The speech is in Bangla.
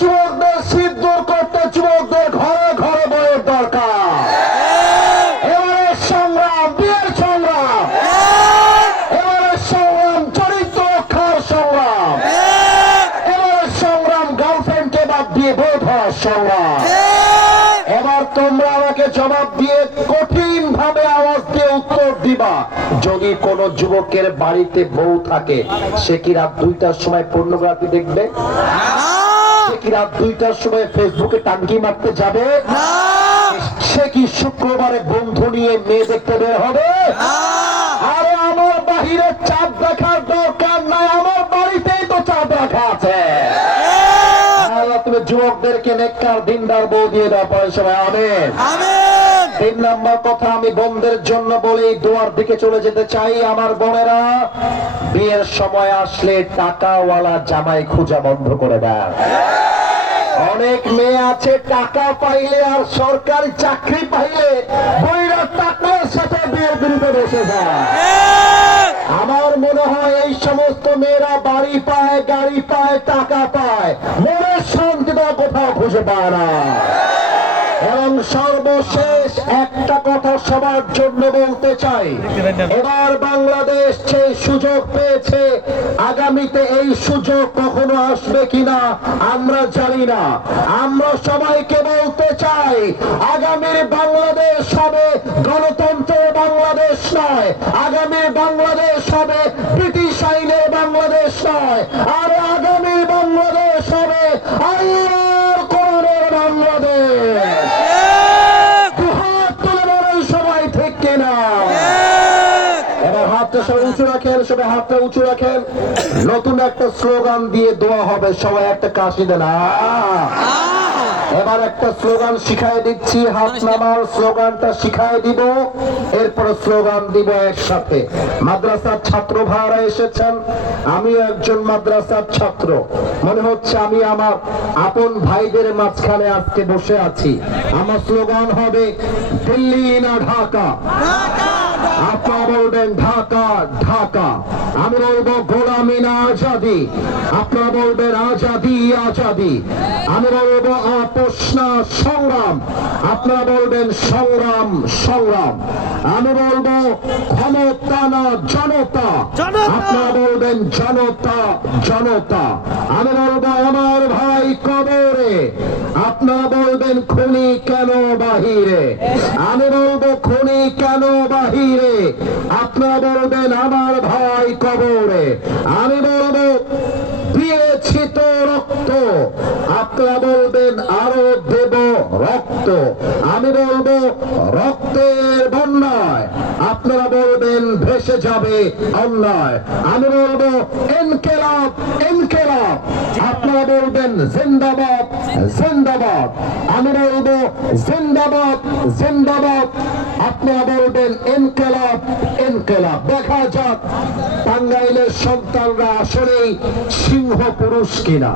যুবকদের শীত দূর করতে যুবকদের ঘরে ঘরে বইয়ের দরকার। এবারে সংগ্রাম, বিয়ের সংগ্রাম, এবারে সংগ্রাম চরিত্র রক্ষার সংগ্রাম, এবারে সংগ্রাম গার্লফ্রেন্ডকে বাদ দিয়ে বউ ধরার সংগ্রাম। এবার তোমরা আমাকে জবাব দিয়ে কঠিন ভাবে আওয়াজ দিয়ে উত্তর দিবা, যদি কোন যুবকের বাড়িতে বউ থাকে সে কি রাত 2টার সময় পর্নোগ্রাফি দেখবে? সে কি রাত 2টার সময় ফেসবুকে টাঙ্কি মারতে যাবে? সে কি শুক্রবারে বন্ধু নিয়ে মেয়ে দেখতে বের হবে? আরে আমার বাহিরে চাঁদ দেখার দরকার নাই, আমার বাড়িতেই তো চাঁদ রাখা আছে। তুমি যুবকদেরকে নেককার দিনদার বউ দিয়ে দাও পরে সবাই আমিন। 3 নম্বর কথা আমি বোনদের জন্য বলি, দোয়ার দিকে চলে যেতে চাই। আমার বোনেরা, বিয়ের সময় আসলে টাকাওয়ালা জামাই খোঁজা বন্ধ করে দেয়। অনেক মেয়ে আছে টাকা পাইলে আর সরকারি চাকরি পাইলে বইরা টাকার সাথে বিয়ের বিরুদ্ধে বসে যায়। আমার মনে হয় এই সমস্ত মেয়েরা বাড়ি পায়, গাড়ি পায়, টাকা পায়, মনের শান্তিটা কোথাও খুঁজে পায় না। এবং সর্বশেষ একটা কথা সবার জন্য বলতে চাই, এবার বাংলাদেশ যে সুযোগ পেয়েছে, আগামীতে এই সুযোগ কখনো আসবে কিনা আমরা জানি না। আমরা সবাইকে বলতে চাই, আগামীর বাংলাদেশ হবে গণতন্ত্রের বাংলাদেশ নয়, আগামীর বাংলাদেশ হবে ব্রিটিশ আইনের বাংলাদেশ নয়, আর আগামীর বাংলাদেশ হবে আল্লাহর কোরআনের বাংলাদেশ। এবার হাতটা সবাই উঁচু রাখেন, সবাই হাতটা উঁচু রাখেন। নতুন একটা স্লোগান দিয়ে দোয়া হবে, সবাই একটা কাশি দেন। এবার একটা স্লোগান শিখাই দিচ্ছি, হাত নামার স্লোগানটা শিখাই দিব, এরপর স্লোগান দিব একসাথে। মাদ্রাসার ছাত্র ভাইরা এসেছেন, আমিও একজন মাদ্রাসার ছাত্র, মনে হচ্ছে আমি আমার আপন ভাইদের মাঝখানে আজকে বসে আছি। আমার স্লোগান হবে দিল্লি না ঢাকা। আপনারা বলবেন ঢাকা ঢাকা, আমি বলবো গোলামি না আজাদি, আপনারা বলবেন আজাদি আজাদি, আমি বলবো আপোষ না সংগ্রাম, আপনারা বলবেন সংগ্রাম সংগ্রাম, আমি বলবো ক্ষমতা না জনতা, আপনারা বলবেন জনতা জনতা, আমি বলবো আমার ভাই কবরে, আপনারা বলবেন খুনি কেন বাহিরে, আমি বলবো খুনি কেন বাহিরে, আপনারা বলবেন আমার ভাই কবরে, আমি বলবো দিয়েছি তো রক্ত, আপনারা বলবেন আরো দেব রক্ত, আমি বলবো রক্তের বন্যায়, আপনারা বলবেন ভেসে যাবে অন্যায়, আমি বলবো ইনকিলাব ইনকিলাব, আপনারা বলবেন জিন্দাবাদ জিন্দাবাদ, আমি বলবো জিন্দাবাদ জিন্দাবাদ, আপনারা বলবেন ইনকিলাব ইনকিলাব। দেখা যাক টাঙ্গাইলের সন্তানরা আসলেই সিংহ পুরুষ কিনা।